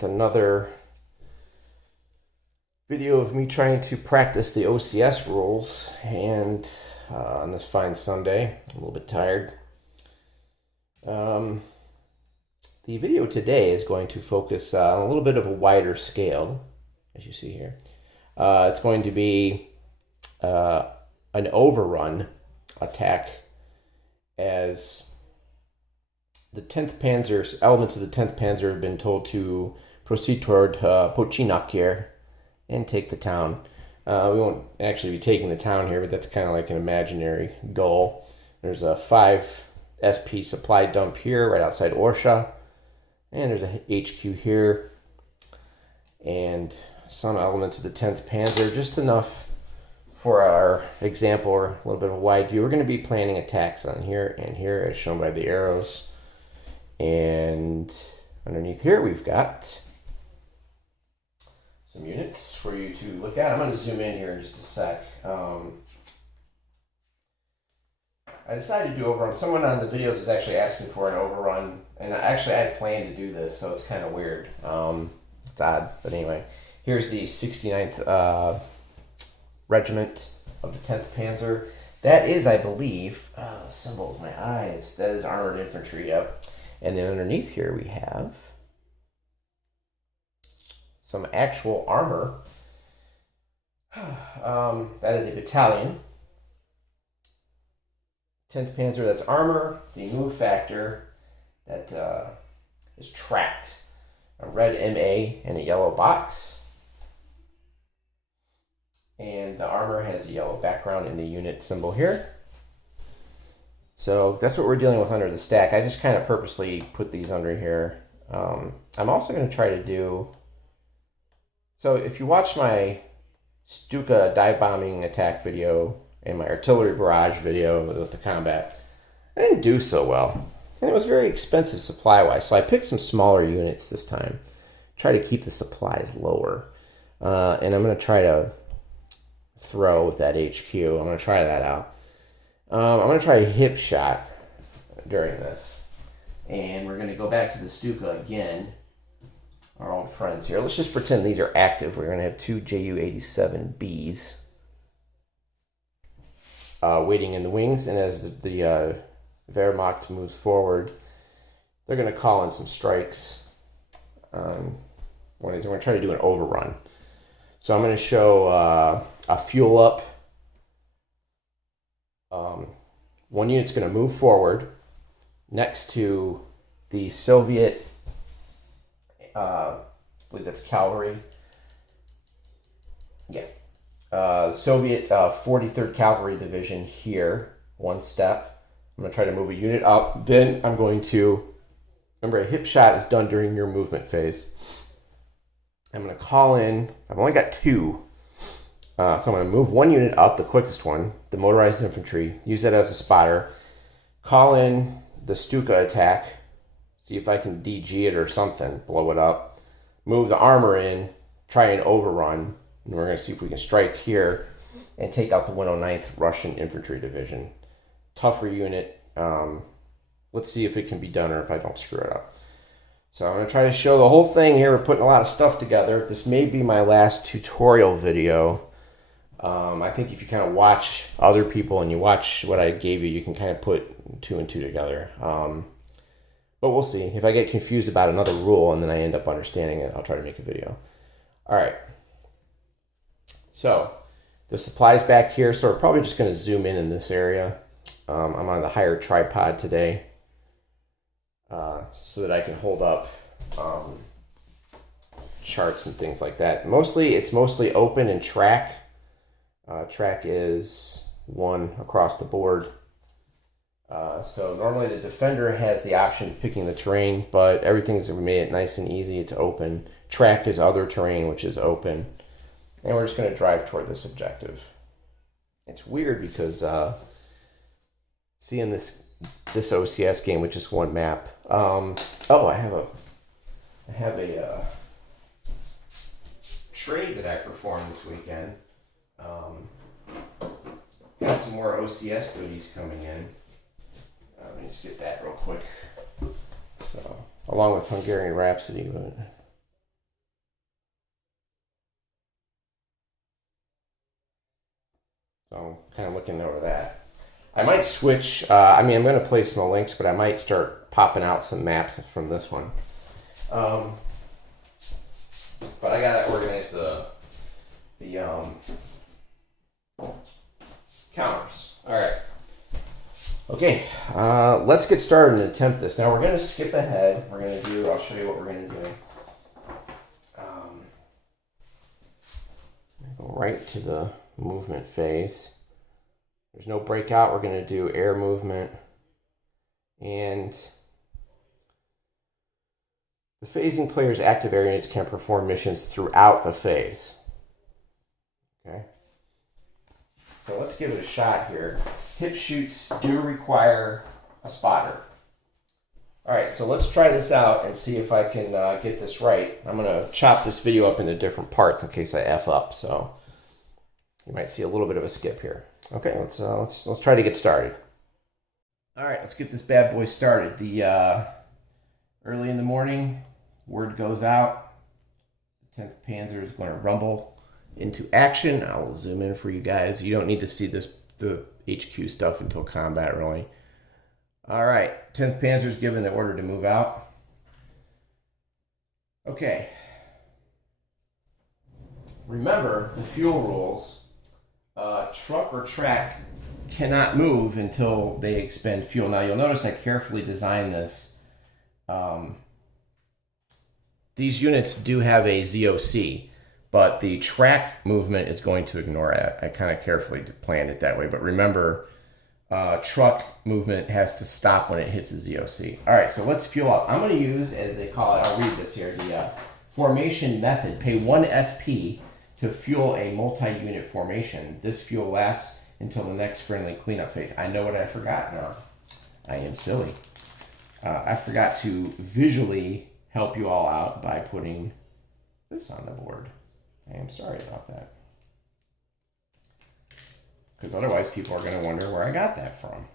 with another video of me trying to practice the OCS rules, and on this fine Sunday, I'm a little bit tired. The video today is going to focus on a little bit of a wider scale, as you see here. It's going to be an overrun attack, as the 10th Panzer, elements of the 10th Panzer have been told to proceed toward Pocinak here and take the town. We won't actually be taking the town here, but that's kind of like an imaginary goal. There's a 5 SP supply dump here right outside Orsha, and there's a HQ here, and some elements of the 10th Panzer, just enough for our example, or a little bit of a wide view. We're going to be planning attacks on here and here, as shown by the arrows. And underneath here, we've got some units for you to look at. I'm going to zoom in here in just a sec. I decided to do overrun. Someone on the videos is actually asking for an overrun, and I had planned to do this, so it's kind of weird. It's odd, but anyway. Here's the 69th Regiment of the 10th Panzer. That is, I believe, symbol of my eyes. That is armored infantry, yep. And then underneath here we have some actual armor. That is a battalion. 10th Panzer, that's armor. The move factor, that is tracked. A red MA and a yellow box. And the armor has a yellow background in the unit symbol here. So that's what we're dealing with under the stack. I just kind of purposely put these under here. I'm also going to try to do... So if you watch my Stuka dive bombing attack video and my artillery barrage video with the combat, I didn't do so well. And it was very expensive supply-wise. So I picked some smaller units this time. Try to keep the supplies lower. And I'm going to try to throw with that HQ. I'm going to try that out. I'm going to try a Hipshot during this. And we're going to go back to the Stuka again. Our old friends here. Let's just pretend these are active. We're going to have 2 Ju-87Bs waiting in the wings. And as the Wehrmacht moves forward, they're going to call in some strikes. One is we're going to try to do an overrun. So I'm going to show a fuel up. One unit's going to move forward next to the Soviet, I believe that's cavalry. Yeah. Soviet 43rd Cavalry Division here, one step. I'm going to try to move a unit up. Then I'm going to, remember, a hip shot is done during your movement phase. I'm going to call in, I've only got 2. So I'm going to move one unit up, the quickest one, the motorized infantry, use that as a spotter, call in the Stuka attack, see if I can DG it or something, blow it up, move the armor in, try and overrun, and we're going to see if we can strike here and take out the 109th Russian Infantry Division. Tougher unit. Let's see if it can be done or if I don't screw it up. So I'm going to try to show the whole thing here. We're putting a lot of stuff together. This may be my last tutorial video. I think if you kind of watch other people and you watch what I gave you, you can kind of put 2 and 2 together. But we'll see. If I get confused about another rule and then I end up understanding it, I'll try to make a video. All right. So the supplies back here. So we're probably just going to zoom in this area. I'm on the higher tripod today so that I can hold up charts and things like that. It's mostly open and track. Track is 1 across the board. So normally the defender has the option of picking the terrain, but everything's made it nice and easy. It's open. Track is other terrain, which is open. And we're just going to drive toward this objective. It's weird because seeing this OCS game with just one map. I have a trade that I performed this weekend. Got some more OCS goodies coming in. Let me just get that real quick. So, along with Hungarian Rhapsody. But So I'm kind of looking over that. I might switch. I mean, I'm going to play Smolensk, but I might start popping out some maps from this one. But I got to organize the counters. All right. Okay, let's get started and attempt this. Now we're going to skip ahead. We're going to do, I'll show you what we're going to do. Go right to the movement phase. There's no breakout. We're going to do air movement. And the phasing player's active air units can perform missions throughout the phase. Okay. So let's give it a shot here. Hip shoots do require a spotter. All right, so let's try this out and see if I can get this right. I'm gonna chop this video up into different parts in case I F up, so you might see a little bit of a skip here. Okay, let's try to get started. All right, let's get this bad boy started. The early in the morning, word goes out. The 10th Panzer is going to rumble into action. I will zoom in for you guys. You don't need to see the HQ stuff until combat, really. All right, 10th Panzer is given the order to move out. Okay. Remember the fuel rules. Truck or track cannot move until they expend fuel. Now you'll notice I carefully designed this. These units do have a ZOC, but the track movement is going to ignore it. I kind of carefully planned it that way, but remember, truck movement has to stop when it hits a ZOC. All right, so let's fuel up. I'm going to use, as they call it, I'll read this here, the formation method. Pay 1 SP to fuel a multi-unit formation. This fuel lasts until the next friendly cleanup phase. I know what I forgot now. I am silly. I forgot to visually help you all out by putting this on the board. I am sorry about that. Because otherwise people are going to wonder where I got that from.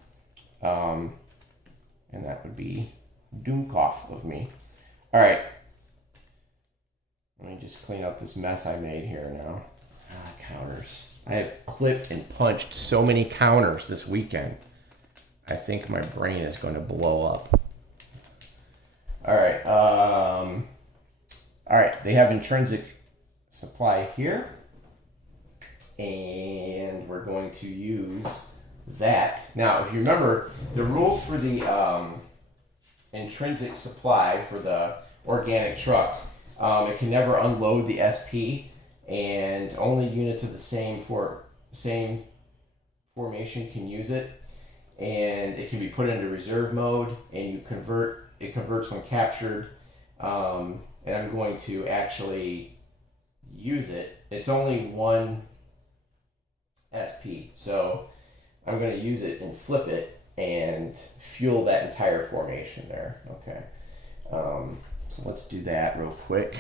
And that would be Doomkoff of me. All right. Let me just clean up this mess I made here now. Counters. I have clipped and punched so many counters this weekend. I think my brain is going to blow up. All right. All right. They have intrinsic supply here. And we're going to use that. Now, if you remember, the rules for the intrinsic supply for the organic truck, it can never unload the SP, and only units of the same formation can use it, and it can be put into reserve mode, and it converts when captured, and I'm going to actually use it. It's only 1 SP, so I'm going to use it and flip it and fuel that entire formation there. Okay, so let's do that real quick.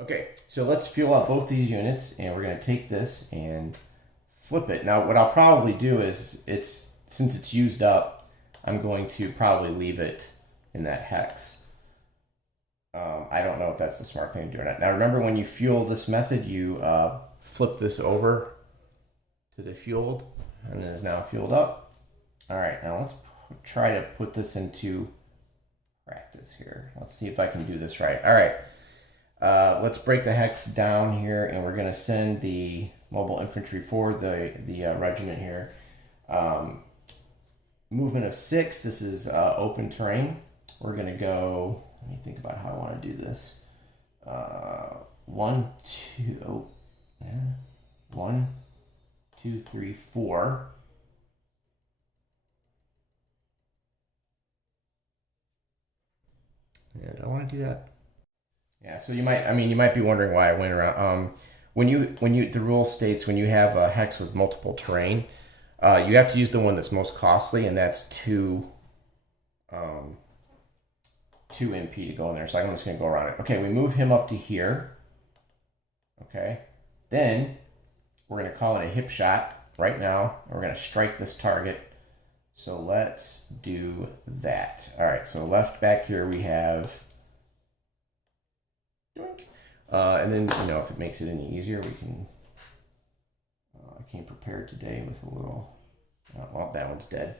Okay, so let's fuel up both these units, and we're going to take this and flip it. Now, what I'll probably do is, since it's used up, I'm going to probably leave it in that hex. I don't know if that's the smart thing to do or not. Now, remember when you fuel this method, you flip this over to the fueled, and it is now fueled up. All right, now let's try to put this into practice here. Let's see if I can do this right. All right, let's break the hex down here, and we're going to send the mobile infantry forward, the regiment here. Movement of 6. This is open terrain. We're going to go. Let me think about how I want to do this. 1, 2. Yeah. 1, 2, 3, 4. Yeah, do I want to do that? Yeah, so you might be wondering why I went around. The rule states when you have a hex with multiple terrain, you have to use the one that's most costly, and that's 2 MP to go in there. So I'm just going to go around it. Okay, we move him up to here. Okay, then we're going to call it a hip shot right now. We're going to strike this target. So let's do that. All right, so left back here we have, and then, if it makes it any easier, we can, I came prepared today with a little, well, that one's dead.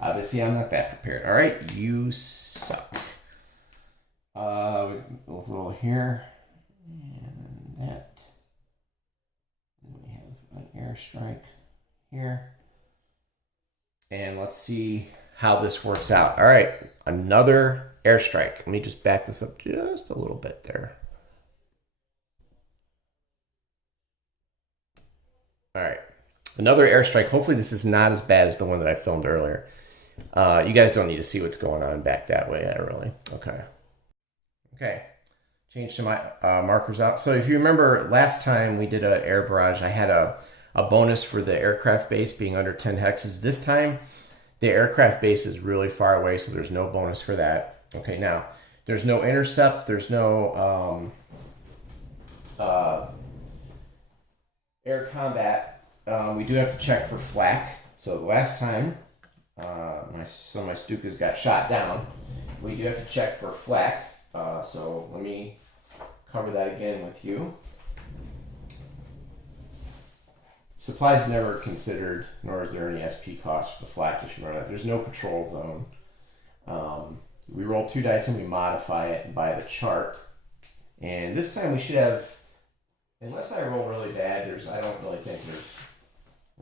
Obviously, I'm not that prepared. All right, you suck. With a little here, and that. And we have an airstrike here. And let's see how this works out. All right, another airstrike. Let me just back this up just a little bit there. All right, another airstrike. Hopefully this is not as bad as the one that I filmed earlier. You guys don't need to see what's going on back that way, really. Okay, change to my markers out. So if you remember last time we did an air barrage, I had a bonus for the aircraft base being under 10 hexes. This time, the aircraft base is really far away, so there's no bonus for that. Okay, now, there's no intercept, there's no air combat. We do have to check for flak. So the last time, some of my Stukas got shot down. We do have to check for flak. So let me cover that again with you. Supplies never considered, nor is there any SP cost for the flak issue run out. There's no patrol zone. We roll 2 dice and we modify it by the chart. And this time we should have, unless I roll really bad, I don't really think there's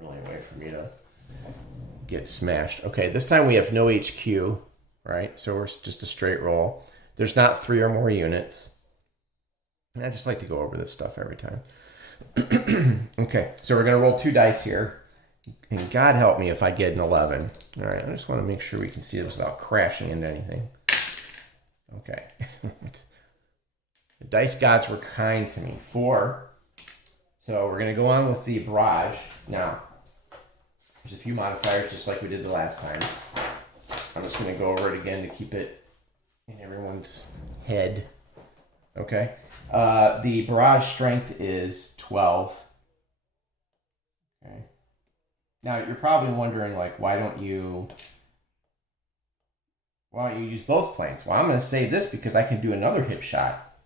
really a way for me to get smashed. Okay, this time we have no HQ, right? So we're just a straight roll. There's not 3 or more units. And I just like to go over this stuff every time. Okay, so we're going to roll 2 dice here. And God help me if I get an 11. All right, I just want to make sure we can see this without crashing into anything. Okay. The dice gods were kind to me. 4. So we're going to go on with the barrage. Now, there's a few modifiers just like we did the last time. I'm just going to go over it again to keep it in everyone's head. Okay. The barrage strength is 12. Okay. Now you're probably wondering, like, why don't you use both planes? Well, I'm going to say this because I can do another hip shot.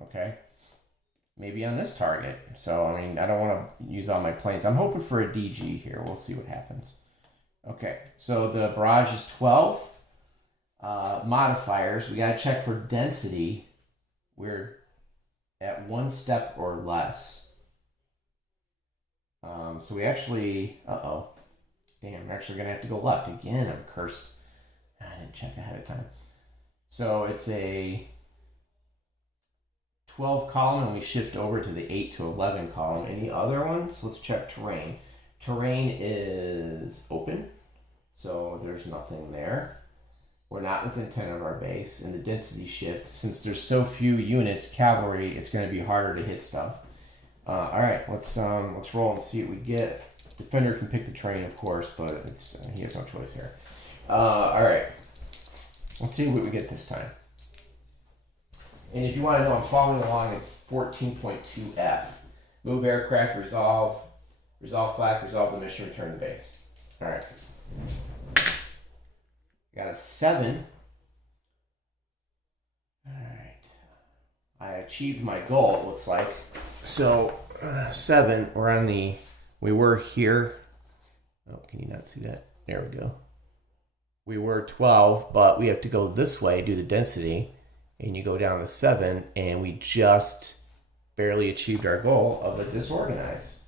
Okay. Maybe on this target. So, I mean, I don't want to use all my planes. I'm hoping for a DG here. We'll see what happens. Okay. So the barrage is 12. Modifiers. We got to check for density. We're at 1 step or less. So we actually, damn, I'm actually going to have to go left. Again, I'm cursed. I didn't check ahead of time. So it's a 12 column and we shift over to the 8 to 11 column. Any other ones? Let's check terrain. Terrain is open. So there's nothing there. We're not within 10 of our base. And the density shift, since there's so few units, cavalry, it's going to be harder to hit stuff. All right, let's roll and see what we get. Defender can pick the terrain, of course, but he has no choice here. All right, let's see what we get this time. And if you want to know, I'm following along at 14.2F. Move aircraft, resolve flak, resolve the mission, return to base. All right. Got a 7. All right. I achieved my goal, it looks like. So, 7, we were here. Oh, can you not see that? There we go. We were 12, but we have to go this way due to density. And you go down to 7, and we just barely achieved our goal of a disorganize.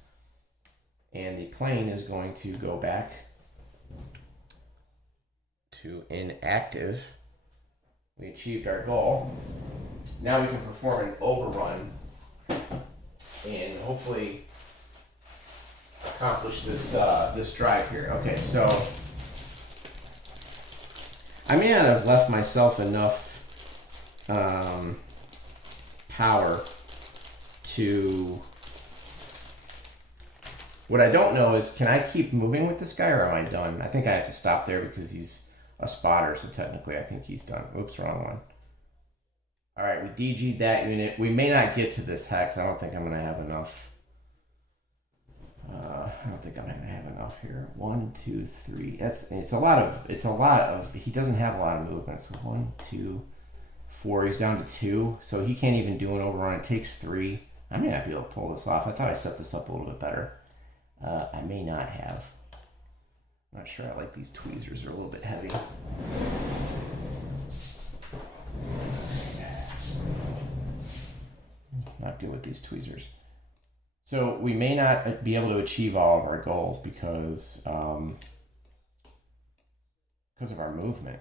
And the plane is going to go back to inactive. We achieved our goal. Now we can perform an overrun and hopefully accomplish this drive here. Okay, so I may not have left myself enough power to. What I don't know is, can I keep moving with this guy or am I done? I think I have to stop there because he's a spotter, so technically I think he's done. Oops, wrong one. All right, we DG'd that unit. We may not get to this hex. I don't think I'm going to have enough. I don't think I'm going to have enough here. 1, 2, 3. It's a lot of. He doesn't have a lot of movement. So 1, 2, 4. He's down to 2. So he can't even do an overrun. It takes 3. I may not be able to pull this off. I thought I set this up a little bit better. I may not have. I'm not sure I like these tweezers. They're a little bit heavy. Not good with these tweezers. So we may not be able to achieve all of our goals because of our movement.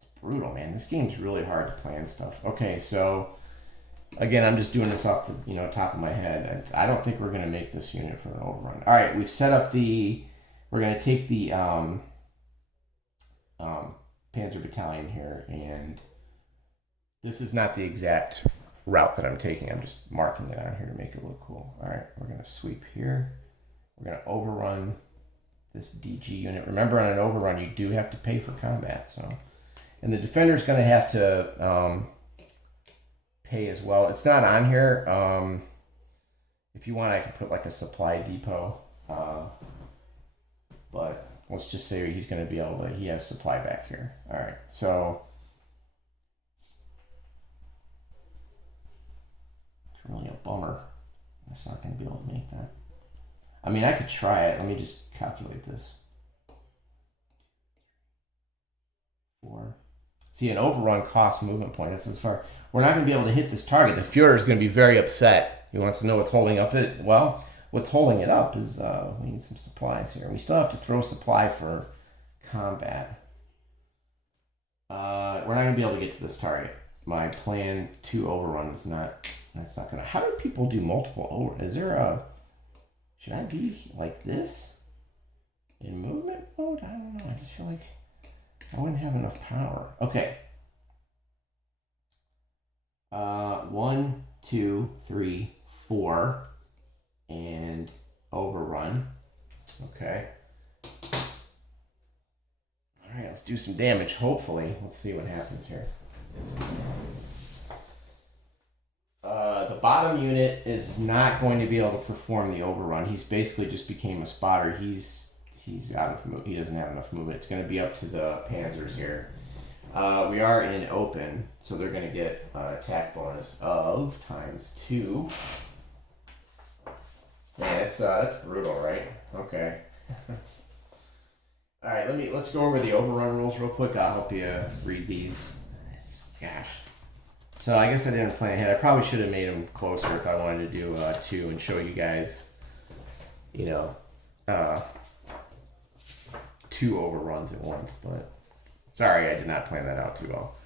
It's brutal, man. This game's really hard to plan stuff. Okay, so again, I'm just doing this off the top of my head. I don't think we're going to make this unit for an overrun. All right, we've set up the. We're going to take the Panzer battalion here, and this is not the exact route that I'm taking. I'm just marking it on here to make it look cool. All right, we're going to sweep here. We're going to overrun this DG unit. Remember, on an overrun, you do have to pay for combat. So, and the defender's going to have to pay as well. It's not on here. If you want, I could put like a supply depot. But let's just say he's going to be able to, he has supply back here. All right, so it's really a bummer. I'm just not going to be able to make that. I mean, I could try it. Let me just calculate this. 4. See, an overrun costs movement point. That's as far. We're not going to be able to hit this target. The Führer is going to be very upset. He wants to know what's holding up it. Well, what's holding it up is we need some supplies here. We still have to throw supply for combat. We're not going to be able to get to this target. My plan to overrun is not. That's not going to. How do people do multiple over? Is there a? Should I be like this in movement mode? I don't know. I just feel like I wouldn't have enough power. Okay. 1, 2, 3, 4. And overrun. Okay. All right, let's do some damage, hopefully. Let's see what happens here. The bottom unit is not going to be able to perform the overrun. He's basically just became a spotter. He's out of move. He doesn't have enough movement. It's going to be up to the Panzers here. We are in open, so they're going to get attack bonus of ×2. Yeah, that's brutal, right? Okay. All right, let's go over the overrun rules real quick. I'll help you read these. Gosh. So I guess I didn't plan ahead. I probably should have made them closer if I wanted to do 2 and show you guys, 2 overruns at once. But sorry, I did not plan that out too well.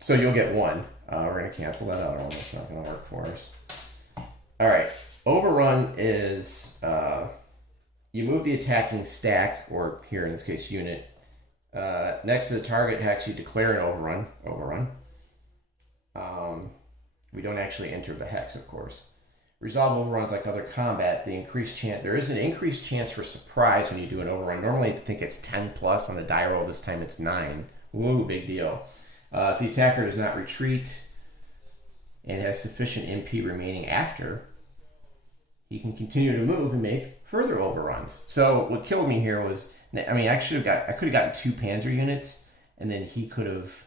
So you'll get 1. We're going to cancel that other one. That's not going to work for us. All right. Overrun is you move the attacking stack, or here in this case unit, next to the target to actually declare an overrun. We don't actually enter the hex, of course. Resolve overruns like other combat. There is an increased chance for surprise when you do an overrun. Normally I think it's 10 plus on the die roll. This time it's 9. Woo, big deal. If the attacker does not retreat and has sufficient MP remaining after, he can continue to move and make further overruns. So what killed me here was, I mean, I could have gotten 2 Panzer units, and then he could have,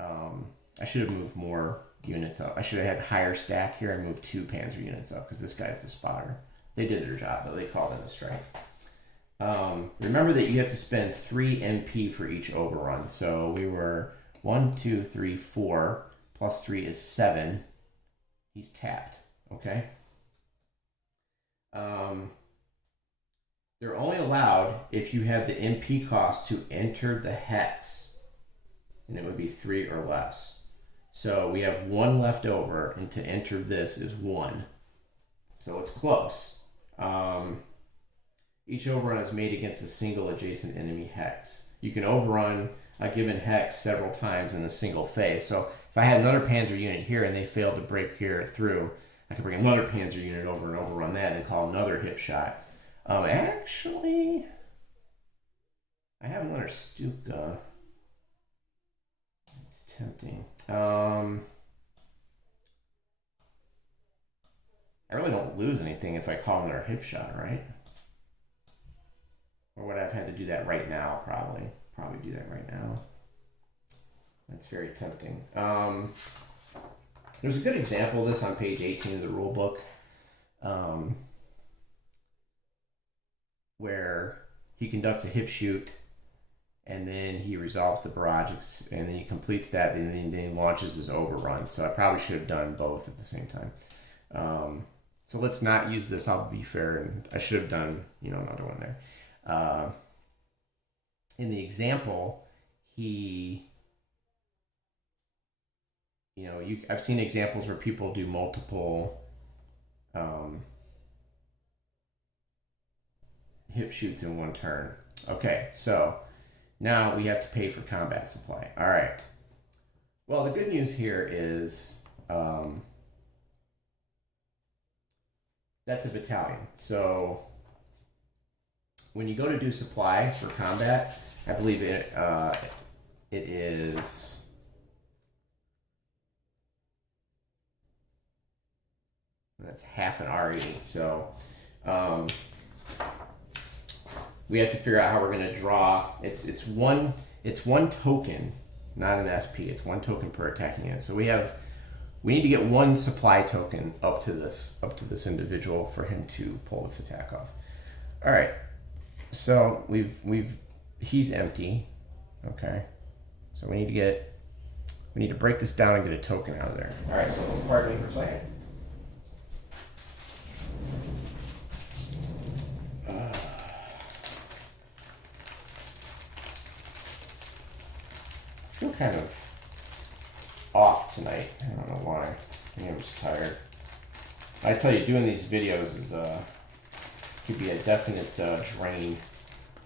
I should have moved more units up. I should have had higher stack here and moved 2 Panzer units up, because this guy's the spotter. They did their job, but they called in a strike. Remember that you have to spend 3 MP for each overrun. So we were 1, 2, 3, 4, plus 3 is 7. He's tapped, okay? They're only allowed if you have the MP cost to enter the hex, and it would be 3 or less. So we have 1 left over, and to enter this is 1. So it's close. Each overrun is made against a single adjacent enemy hex. You can overrun a given hex several times in a single phase. So if I had another Panzer unit here and they failed to break here through, I could bring another Panzer unit over and overrun that and call another Hipshot. Actually, I have another Stuka. It's tempting. I really don't lose anything if I call another Hipshot, right? Or would I have had to do that right now? Probably do that right now. That's very tempting. There's a good example of this on page 18 of the rule book. where he conducts a hip shoot, and then he resolves the barrage, and then he completes that, and then he launches his overrun. So I probably should have done both at the same time. So let's not use this. I'll be fair, and I should have done, another one there. In the example, I've seen examples where people do multiple hip shoots in one turn. Okay, so now we have to pay for combat supply. All right. Well, the good news here is that's a battalion. So when you go to do supply for combat, I believe it is that's half an RE. So we have to figure out how we're going to draw. It's one token, not an SP. It's one token per attacking unit. So we need to get one supply token up to this individual for him to pull this attack off. All right. So he's empty. Okay. So we need to break this down and get a token out of there. All right. So pardon me for a second. I feel kind of off tonight. I don't know why. I think I'm just tired. I tell you, doing these videos is could be a definite drain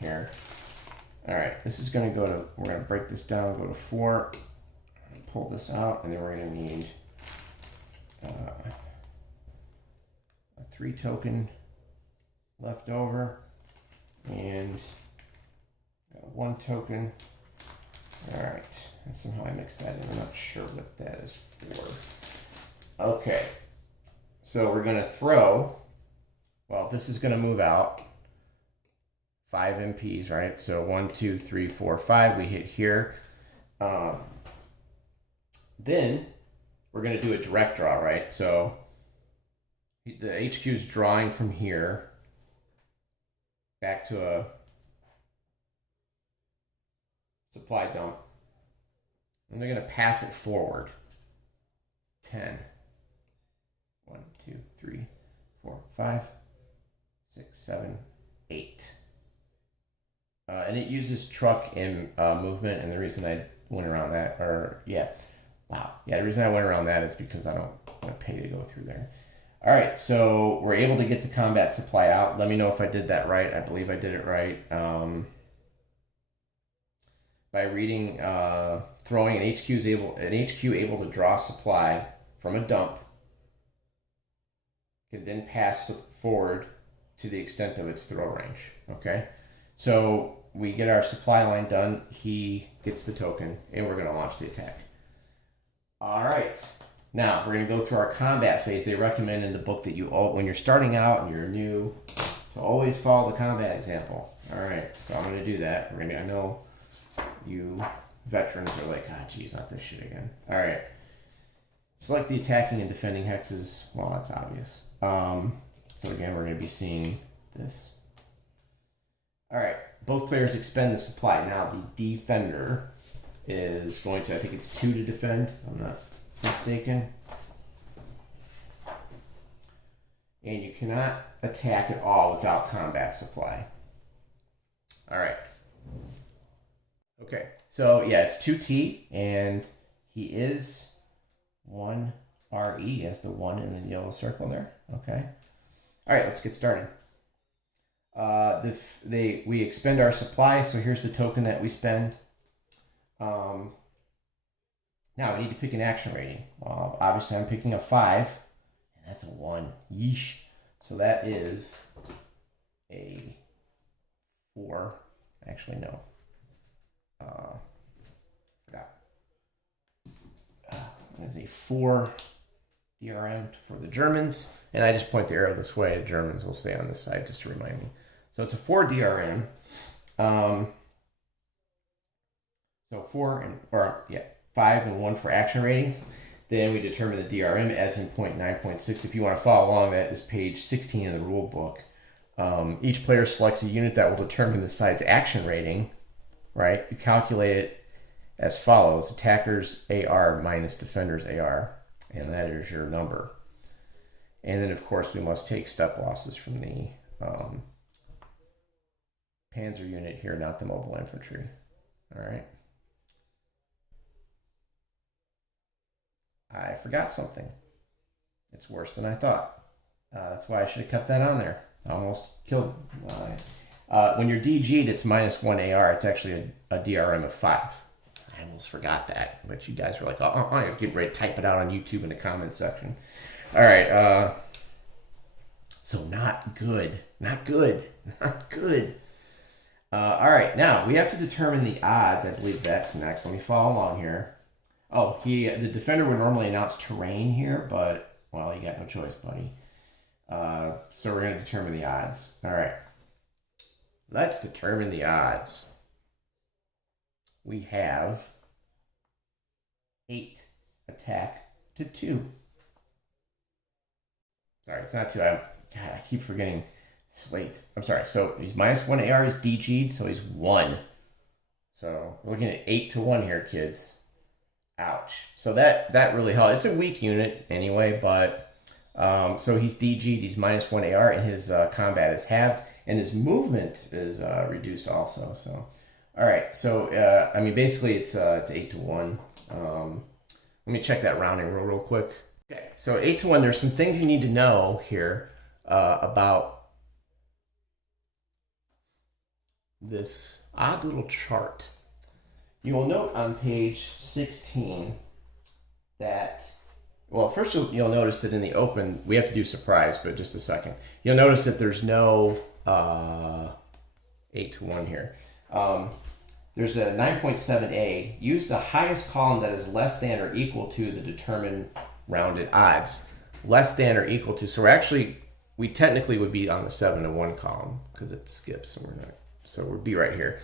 here. All right, this is going to go to. We're going to break this down. Go to 4. Pull this out, and then we're going to need a 3 token left over, and 1 token. All right, and somehow I mixed that in. I'm not sure what that is for. Okay, so we're gonna throw, well, this is gonna move out 5 MPs, right? So 1, 2, 3, 4, 5, we hit here. Then we're gonna do a direct draw, right? So the HQ is drawing from here back to a supply dump, and they're going to pass it forward 10, 1, 2, 3, 4, 5, 6, 7, 8, and it uses truck in movement, and the reason I went around that, the reason I went around that is because I don't want to pay to go through there. All right, so we're able to get the combat supply out. Let me know if I did that right. I believe I did it right. By reading, throwing an HQ able to draw supply from a dump can then pass forward to the extent of its throw range. Okay, so we get our supply line done. He gets the token, and we're going to launch the attack. All right, now we're going to go through our combat phase. They recommend in the book that when you're starting out and you're new, to always follow the combat example. All right, so I'm going to do that. I know you veterans are like, geez, not this shit again. All right. Select the attacking and defending hexes. Well, that's obvious. So again, we're going to be seeing this. All right. Both players expend the supply. Now, the defender is going to, I think it's 2 to defend. I'm not mistaken. And you cannot attack at all without combat supply. All right. Okay, so yeah, it's 2T, and he is 1 RE as the 1 in the yellow circle there. Okay. All right, let's get started. We expend our supply, so here's the token that we spend. Now we need to pick an action rating. Well, obviously I'm picking a 5, and that's a 1. Yeesh. So that is a 4. Actually, no. There's a 4 DRM for the Germans, and I just point the arrow this way. The Germans will stay on this side just to remind me. So it's a 4 DRM. So 5 and 1 for action ratings. Then we determine the DRM as in point 9.6. If you want to follow along, that is page 16 of the rule book. Each player selects a unit that will determine the side's action rating, right? You calculate it as follows: attackers AR minus defenders AR, and that is your number. And then, of course, we must take step losses from the Panzer unit here, not the mobile infantry. All right. I forgot something. It's worse than I thought. That's why I should have kept that on there. I almost killed. When you're DG'd, it's -1 AR. It's actually a DRM of 5. I almost forgot that, but you guys were like, "Oh, I'm getting ready to type it out on YouTube in the comments section." All right. So not good. Not good. Not good. All right. Now we have to determine the odds. I believe that's next. Let me follow along here. Oh, the defender would normally announce terrain here, but, well, you got no choice, buddy. So we're going to determine the odds. All right. Let's determine the odds. We have 8 attack to 2. Sorry, it's not 2. God, I keep forgetting. Wait, I'm sorry. So he's -1 AR. He's DG'd, so he's 1. So we're looking at 8 to 1 here, kids. Ouch. So that really helped. It's a weak unit anyway, but so he's DG'd, he's -1 AR, and his combat is halved, and his movement is reduced also. So, all right. So I mean, basically, it's 8 to 1. Let me check that rounding real quick. Okay. So 8 to 1. There's some things you need to know here about this odd little chart. You will note on page 16 that, well, first you'll notice that in the open, we have to do surprise, but just a second. You'll notice that there's no 8 to 1 here. There's a 9.7a. Use the highest column that is less than or equal to the determined rounded odds. Less than or equal to. So we technically would be on the 7 to 1 column because it skips, and we're not. So we'll be right here.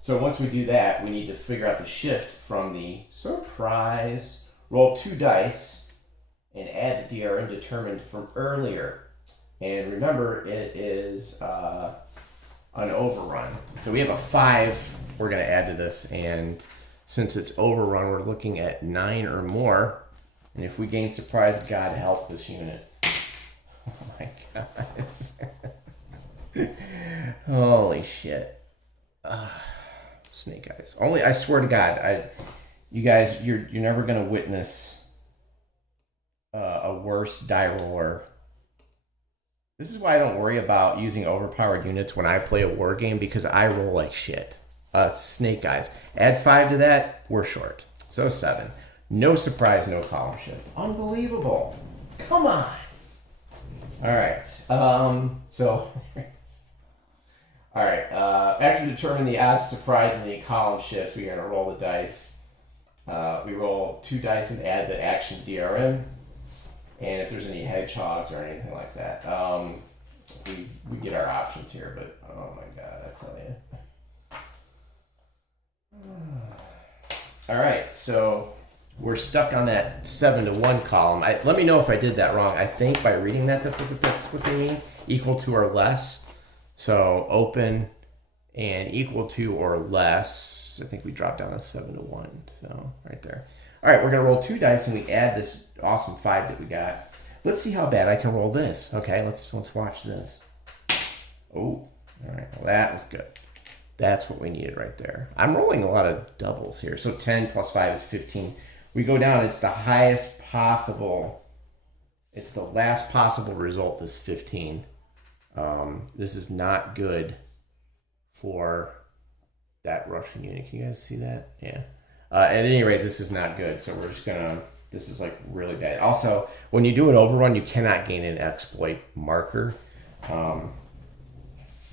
So once we do that, we need to figure out the shift from the surprise. Roll 2 dice and add the DRM determined from earlier. And remember, it is an overrun. So we have a 5 we're going to add to this. And since it's overrun, we're looking at 9 or more. And if we gain surprise, God help this unit. Oh my God. Holy shit. Snake eyes. Only, I swear to God, you guys, you're never gonna witness a worse die roller. This is why I don't worry about using overpowered units when I play a war game, because I roll like shit. Snake eyes. Add 5 to that, we're short. So 7. No surprise, no column shift. Unbelievable. Come on. All right. All right, after determining the odds, surprise, and the column shifts, we're going to roll the dice. We roll 2 dice and add the action DRM. And if there's any hedgehogs or anything like that, we get our options here. But, oh my God, I tell you. All right, so we're stuck on that 7 to 1 column. Let me know if I did that wrong. I think by reading that, that's what they mean. Equal to or less. So open and equal to or less. I think we dropped down to 7 to 1. So right there. All right, we're going to roll 2 dice and we add this awesome 5 that we got. Let's see how bad I can roll this. Okay, let's watch this. Oh, all right. Well, that was good. That's what we needed right there. I'm rolling a lot of doubles here. So 10 plus 5 is 15. We go down. It's the highest possible. It's the last possible result is 15. This is not good for that Russian unit. Can you guys see that? Yeah. At any rate, this is not good. So we're just gonna, this is like really bad. Also, when you do an overrun, you cannot gain an exploit marker.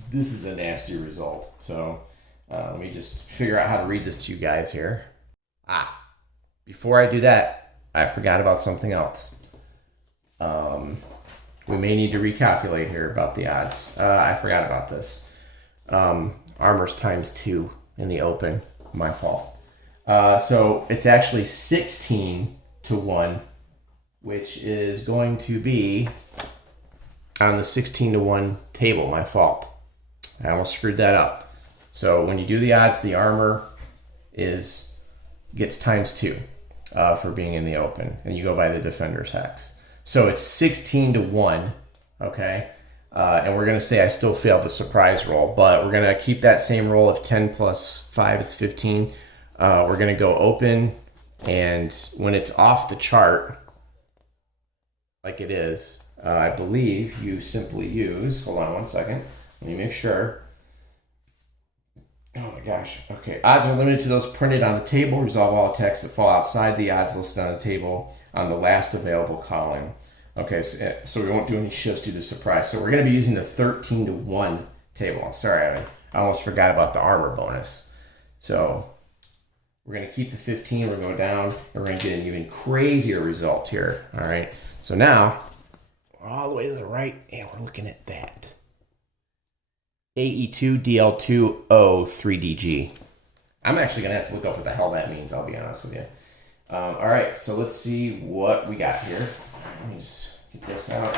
This is a nasty result. So let me just figure out how to read this to you guys here. Before I do that, I forgot about something else. We may need to recalculate here about the odds. I forgot about this. Armor's ×2 in the open. My fault. So it's actually 16 to 1 which is going to be on the 16-to-1 table. My fault. I almost screwed that up. So when you do the odds, the armor gets ×2 for being in the open, and you go by the defender's hex. So it's 16-to-1, okay? And we're going to say I still failed the surprise roll, but we're going to keep that same roll of 10 plus 5 is 15. We're going to go open, and when it's off the chart, like it is, I believe you simply use, hold on one second, let me make sure. Oh my gosh, okay. Odds are limited to those printed on the table. Resolve all attacks that fall outside the odds listed on the table on the last available column. Okay, so we won't do any shifts due to surprise. So we're going to be using the 13-to-1 table. Sorry, I almost forgot about the armor bonus. So we're going to keep the 15. We're going to go down. And we're going to get an even crazier result here. All right. So now we're all the way to the right, and we're looking at that. AE2 DL2 O3DG. I'm actually going to have to look up what the hell that means, I'll be honest with you. All right, so let's see what we got here. Let me just get this out.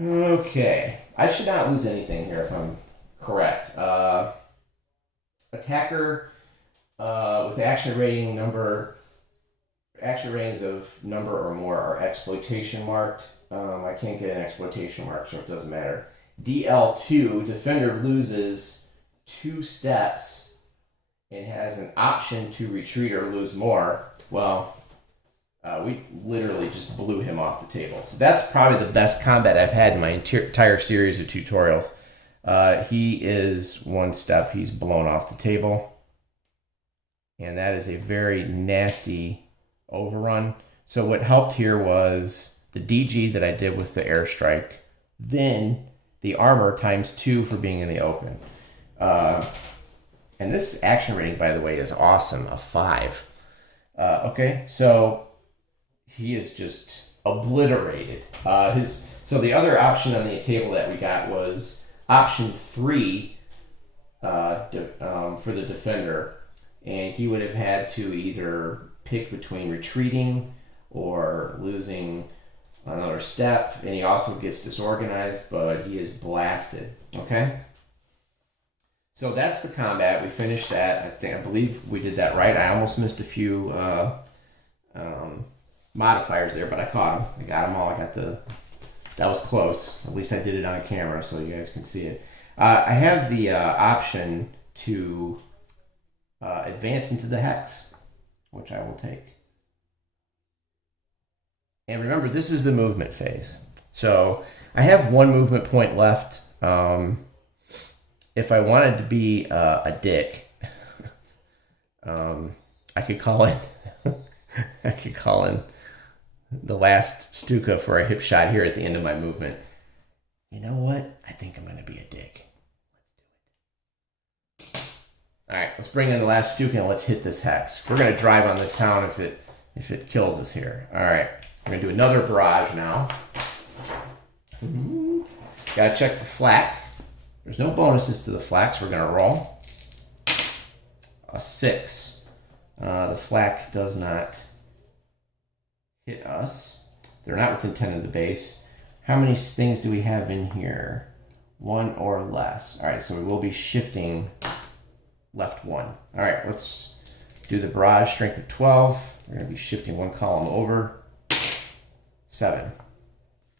Okay, I should not lose anything here if I'm correct. Attacker with action ratings of number or more are exploitation marked. I can't get an exploitation mark, so it doesn't matter. DL2, defender loses 2 steps and has an option to retreat or lose more. Well, we literally just blew him off the table. So that's probably the best combat I've had in my entire series of tutorials. He is 1 step. He's blown off the table. And that is a very nasty overrun. So what helped here was the DG that I did with the airstrike. Then the armor ×2 for being in the open. And this action rating, by the way, is awesome, a 5. Okay, so he is just obliterated. So the other option on the table that we got was option 3 for the defender. And he would have had to either pick between retreating or losing another step, and he also gets disorganized, but he is blasted. Okay, so that's the combat. We finished that. I believe we did that right. I almost missed a few modifiers there, but I caught them. I got them all. That was close. At least I did it on camera so you guys can see it. I have the option to advance into the hex, which I will take. And remember, this is the movement phase. So I have 1 movement point left. If I wanted to be a dick, I could call in the last Stuka for a hip shot here at the end of my movement. You know what? I think I'm going to be a dick. Let's do it. All right, let's bring in the last Stuka and let's hit this hex. We're going to drive on this town if it kills us here. All right. We're going to do another barrage now. Got to check for flak. There's no bonuses to the flak, so we're going to roll. A 6. The flak does not hit us. They're not within 10 of the base. How many things do we have in here? 1 or less. All right, so we will be shifting left 1. All right, let's do the barrage, strength of 12. We're going to be shifting 1 column over. 7.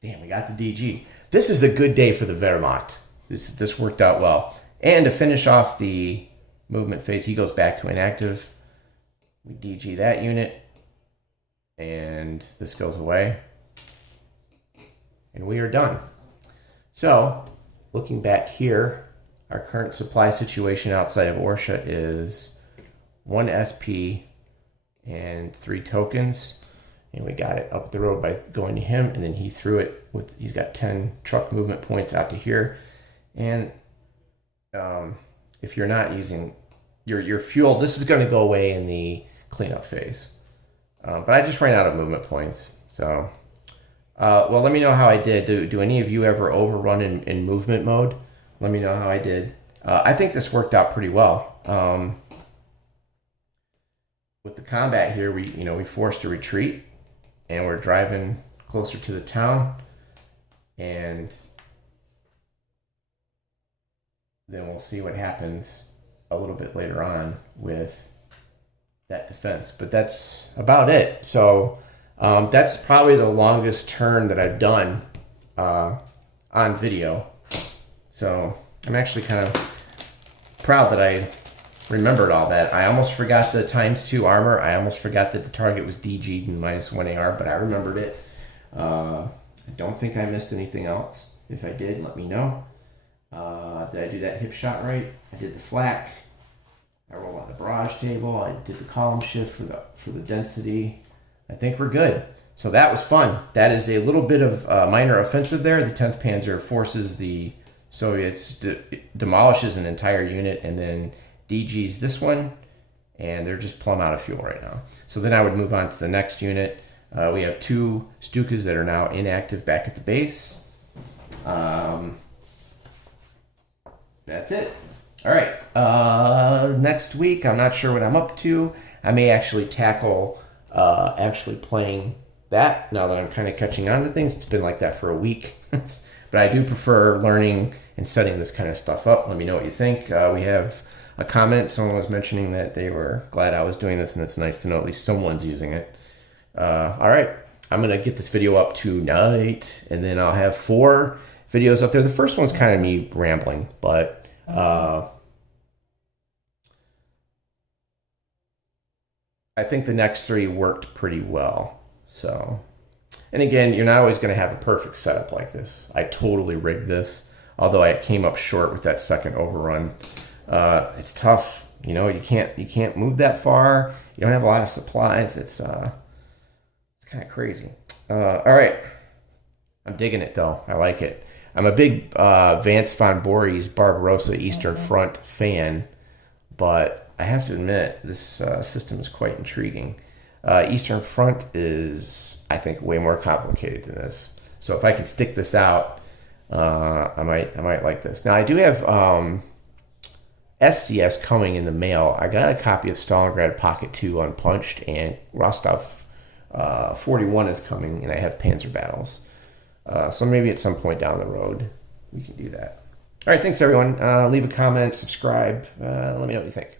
Damn, we got the DG. This is a good day for the Wehrmacht. This worked out well. And to finish off the movement phase, he goes back to inactive. We DG that unit. And this goes away. And we are done. So, looking back here, our current supply situation outside of Orsha is 1 SP and 3 tokens. And we got it up the road by going to him, and then he threw it he's got 10 truck movement points out to here. And if you're not using your fuel, this is going to go away in the cleanup phase. But I just ran out of movement points. So, well, let me know how I did. Do any of you ever overrun in movement mode? Let me know how I did. I think this worked out pretty well. With the combat here, we forced a retreat. and we're driving closer to the town, and then we'll see what happens a little bit later on with that defense. But that's about it. So that's probably the longest turn that I've done on video. So I'm actually kind of proud that I remembered all that. I almost forgot the ×2 armor. I almost forgot that the target was DG'd and -1 AR, but I remembered it. I don't think I missed anything else. If I did, let me know. Did I do that hip shot right? I did the flak. I rolled on the barrage table. I did the column shift for the density. I think we're good. So that was fun. That is a little bit of minor offensive there. The 10th Panzer forces the Soviets, demolishes an entire unit, and then DG's this one, and they're just plumb out of fuel right now. So then I would move on to the next unit. We have 2 Stukas that are now inactive back at the base. That's it. All right. Next week, I'm not sure what I'm up to. I may actually tackle actually playing that now that I'm kind of catching on to things. It's been like that for a week. But I do prefer learning and setting this kind of stuff up. Let me know what you think. We have a comment. Someone was mentioning that they were glad I was doing this, and it's nice to know at least someone's using it. All right. I'm going to get this video up tonight, and then I'll have 4 videos up there. The first one's kind of me rambling, but I think the next 3 worked pretty well. So, and again, you're not always going to have a perfect setup like this. I totally rigged this, although I came up short with that second overrun. It's tough, you know. You can't move that far. You don't have a lot of supplies. It's kind of crazy. All right, I'm digging it though. I like it. I'm a big Vance von Borries Barbarossa Eastern Front fan, but I have to admit this system is quite intriguing. Eastern Front is, I think, way more complicated than this. So if I can stick this out, I might like this. Now I do have SCS coming in the mail. I got a copy of Stalingrad Pocket 2 unpunched, and Rostov 41 is coming, and I have Panzer battles. So maybe at some point down the road we can do that. All right, thanks everyone. Leave a comment, subscribe. Let me know what you think.